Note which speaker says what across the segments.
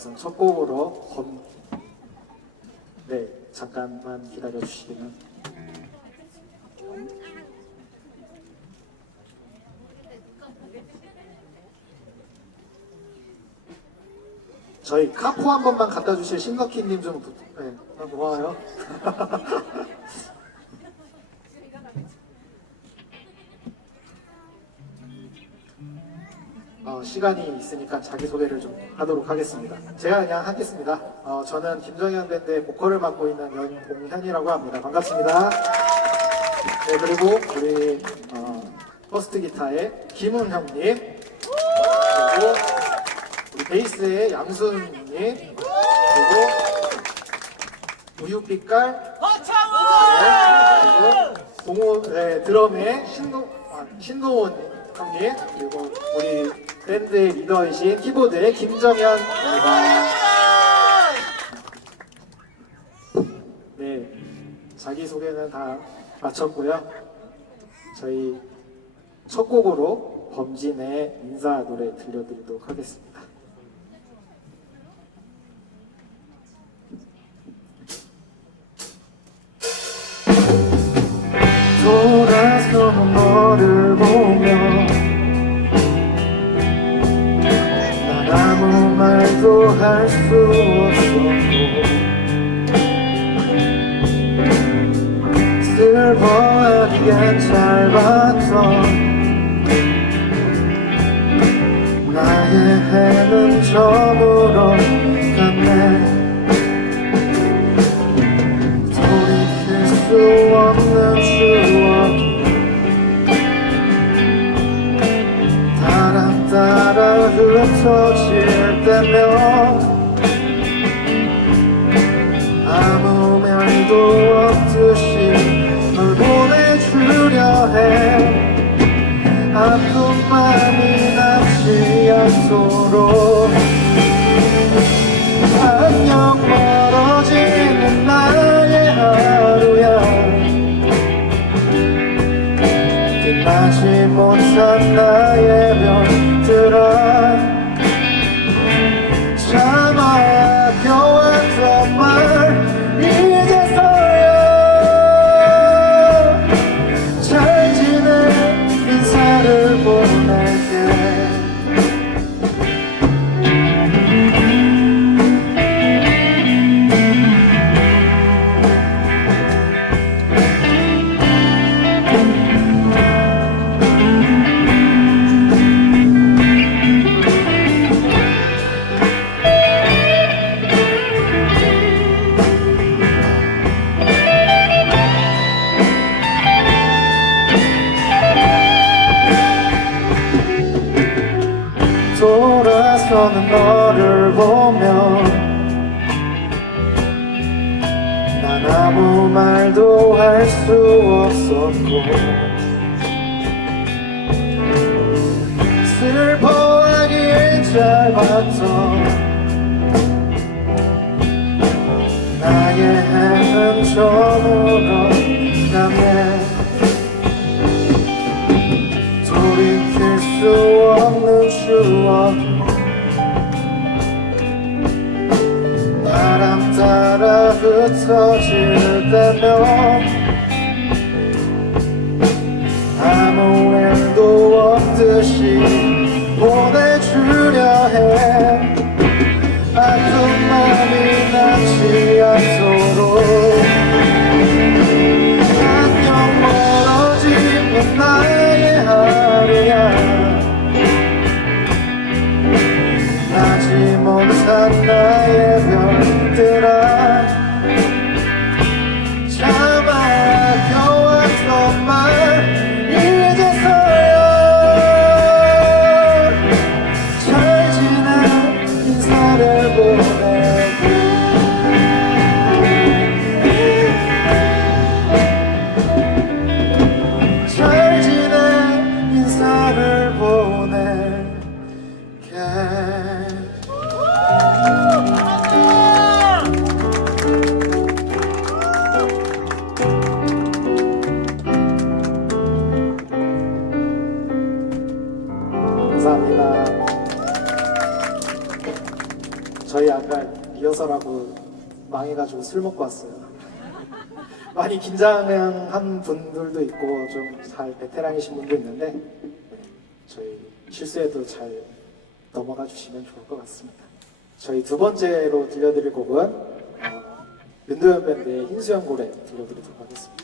Speaker 1: 우선 첫 곡으로 검... 네, 잠깐만 기다려 주시면. 저희 카포 한 번만 갖다 주실 신덕희님 좀 부... 네, 아, 고마워요. 어, 시간이 있으니까 자기소개를 좀 하도록 하겠습니다. 제가 그냥 하겠습니다. 어, 저는 김정현 밴드의 보컬을 맡고 있는 연봉현이라고 합니다. 반갑습니다. 네, 그리고 우리 어, 퍼스트 기타의 김은형님 그리고 우리 베이스의 양순님 그리고 우유빛깔 네, 그리고 공호 네, 드럼의 신도 아, 신도원 형님 그리고 우리 밴드의 리더이신 키보드의 김정현입니다. 네, 자기 소개는 다 마쳤고요. 저희 첫 곡으로 범진의 인사 노래 들려드리도록 하겠습니다. 할 수 없었고 슬퍼하기엔 짧았던 sunlight. 돌아서는 너를 보면 난 아무 말도 할 수 없었고 슬퍼하기엔 짧았던 나의 해는 저물 tortured that no 많이 긴장한 분들도 있고 좀 잘 베테랑이신 분도 있는데 저희 실수에도 잘 넘어가 주시면 좋을 것 같습니다. 저희 두 번째로 들려드릴 곡은 어, 윤도현 밴드의 흰수염 고래 들려드리도록 하겠습니다.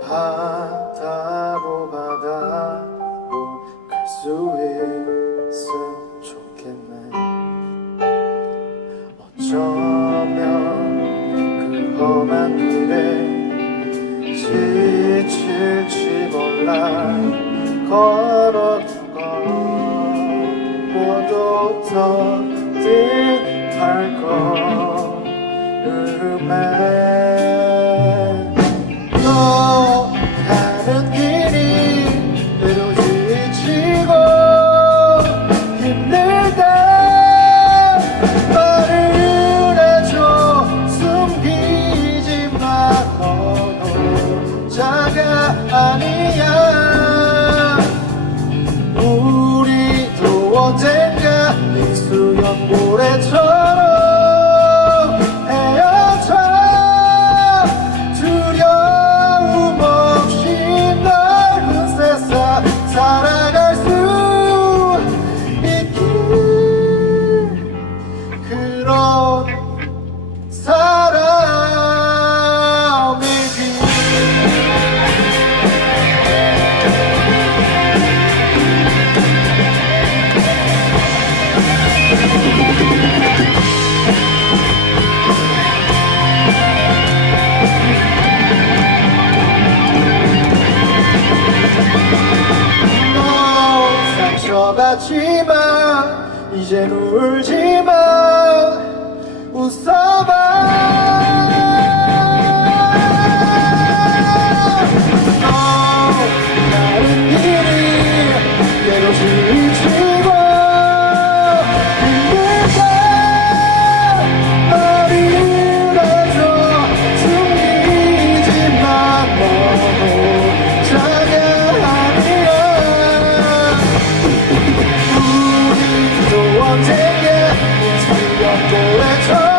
Speaker 1: 바다로 바다로 갈 수 있으면 좋겠네. 어쩌면 그 험한 길에 지칠지 몰라 걸어도 모두 더 뜻할 걸음에 너 상처받지마 이젠 울지 우리도 언젠가 수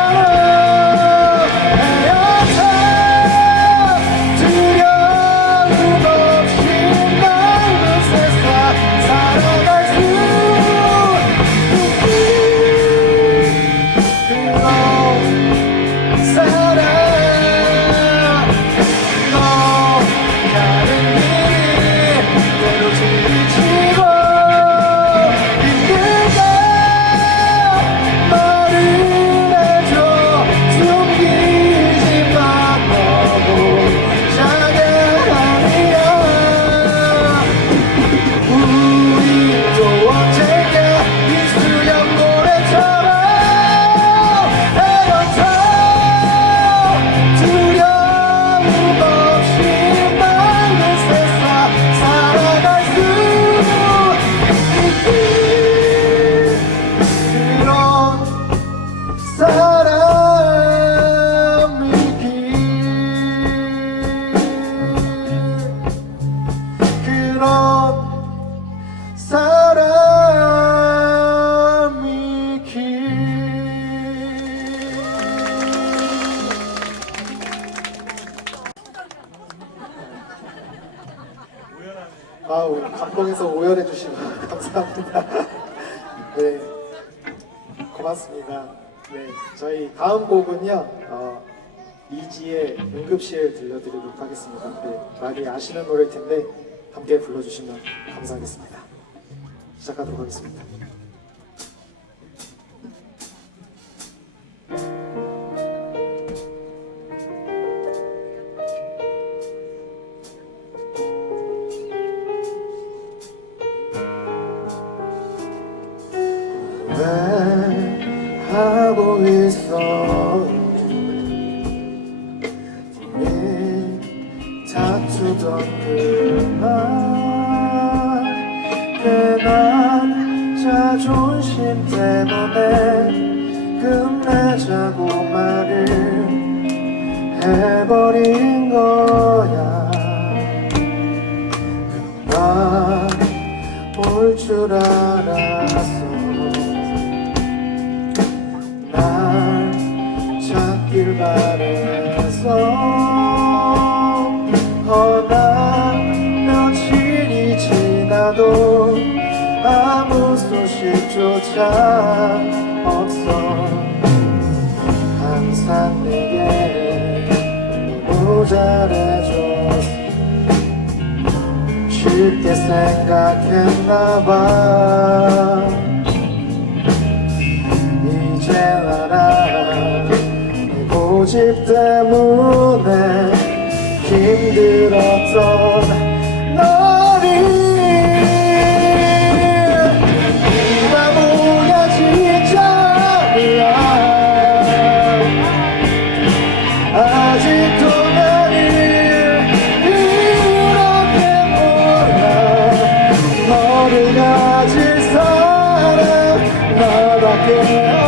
Speaker 1: 아우 감동해서 오열해 주시면 감사합니다. 네, 고맙습니다. 네, 저희 다음 곡은요 어, 이지의 응급실 들려드리도록 하겠습니다. 네, 많이 아시는 노래일 텐데 함께 불러주시면 감사하겠습니다. 시작하도록 하겠습니다. 다투던 그날 괜한 자존심 때문에 끝내자고 말을 해버린 거야. 나올줄 알았 소식조차 없어. 항상 내게 너무 잘해줬어 쉽게 생각했나봐. 이제 알아. 내 고집 때문에 힘들었던 나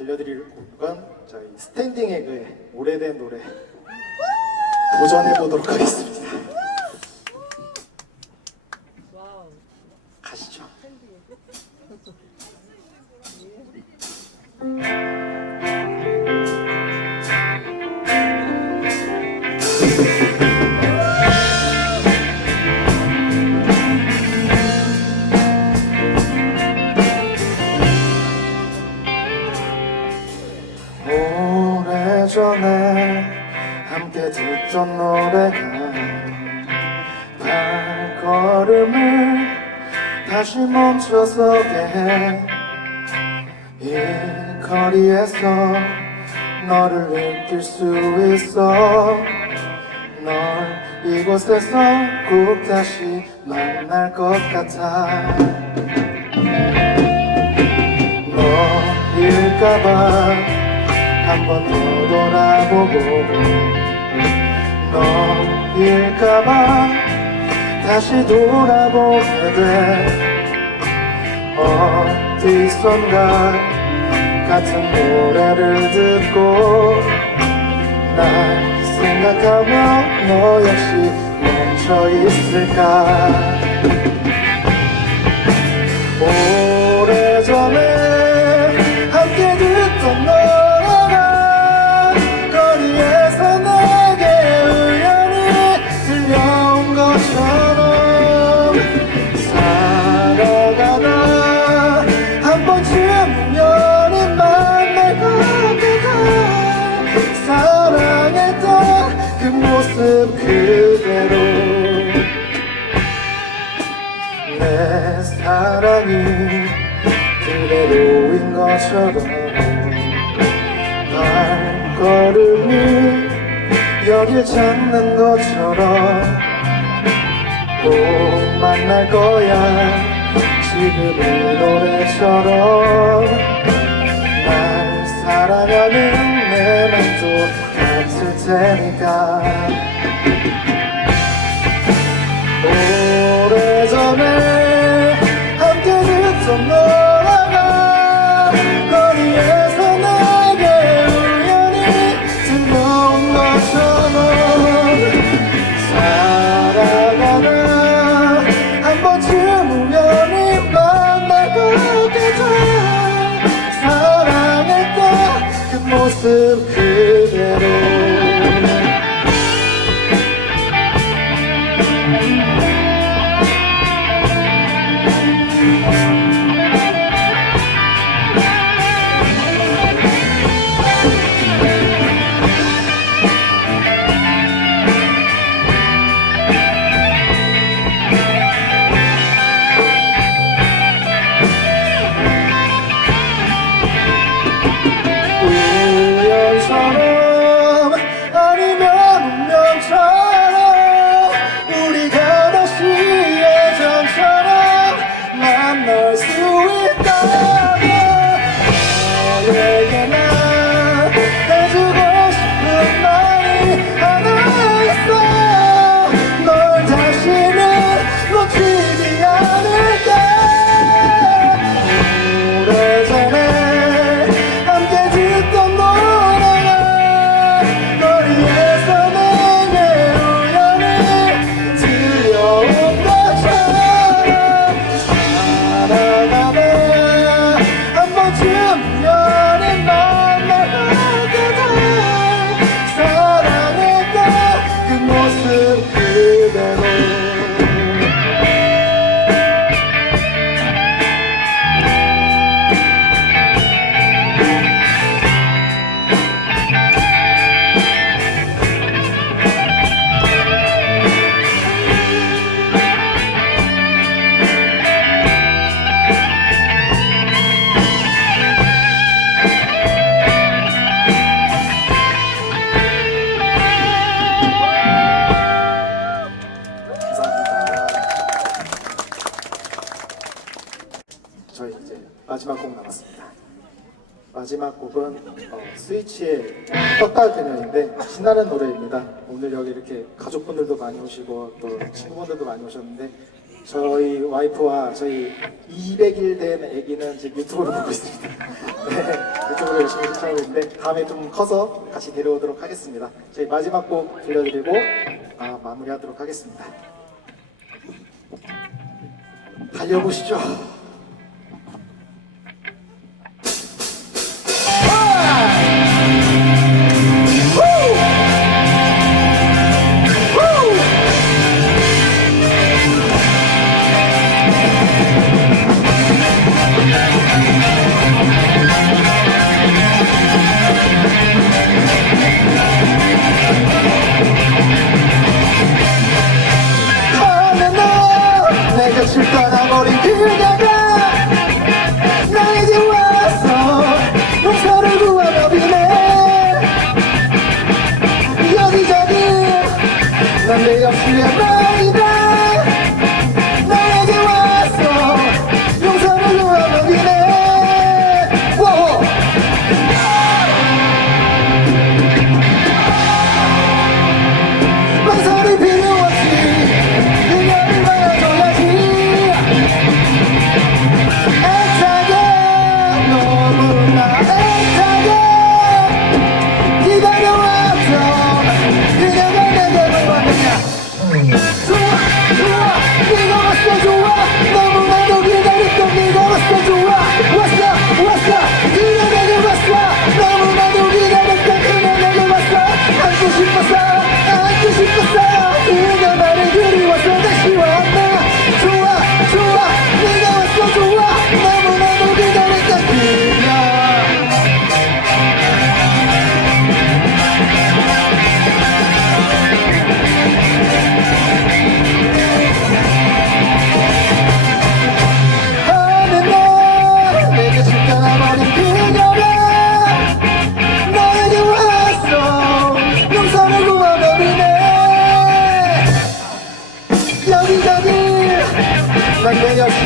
Speaker 1: 들려드릴 곡은 저희 스탠딩 에그의 오래된 노래 도전해 보도록 하겠습니다. 듣던 노래가 발걸음을 다시 멈춰서게 해. 이 거리에서 너를 느낄 수 있어 널 이곳에서 꼭 다시 만날 것 같아 너일까봐 한 번 더 돌아보고 너일까봐 다시 돌아보게 돼. 어디선가 같은 노래를 듣고 날 생각하며 너 역시 멈춰 있을까? 만날 거야. 지금의 노래처럼 날 사랑하는 내 맘도 같을 테니까. 사파대면인데 신나는 노래입니다. 오늘 여기 이렇게 가족분들도 많이 오시고 또 네. 친구분들도 많이 오셨는데 저희 와이프와 저희 200일 된 아기는 지금 유튜브를 보고 있습니다. 네, 유튜브를 열심히 시청하고 있는데 다음에 좀 커서 같이 데려오도록 하겠습니다. 저희 마지막 곡 들려드리고 아, 마무리하도록 하겠습니다. 달려보시죠. assustará 말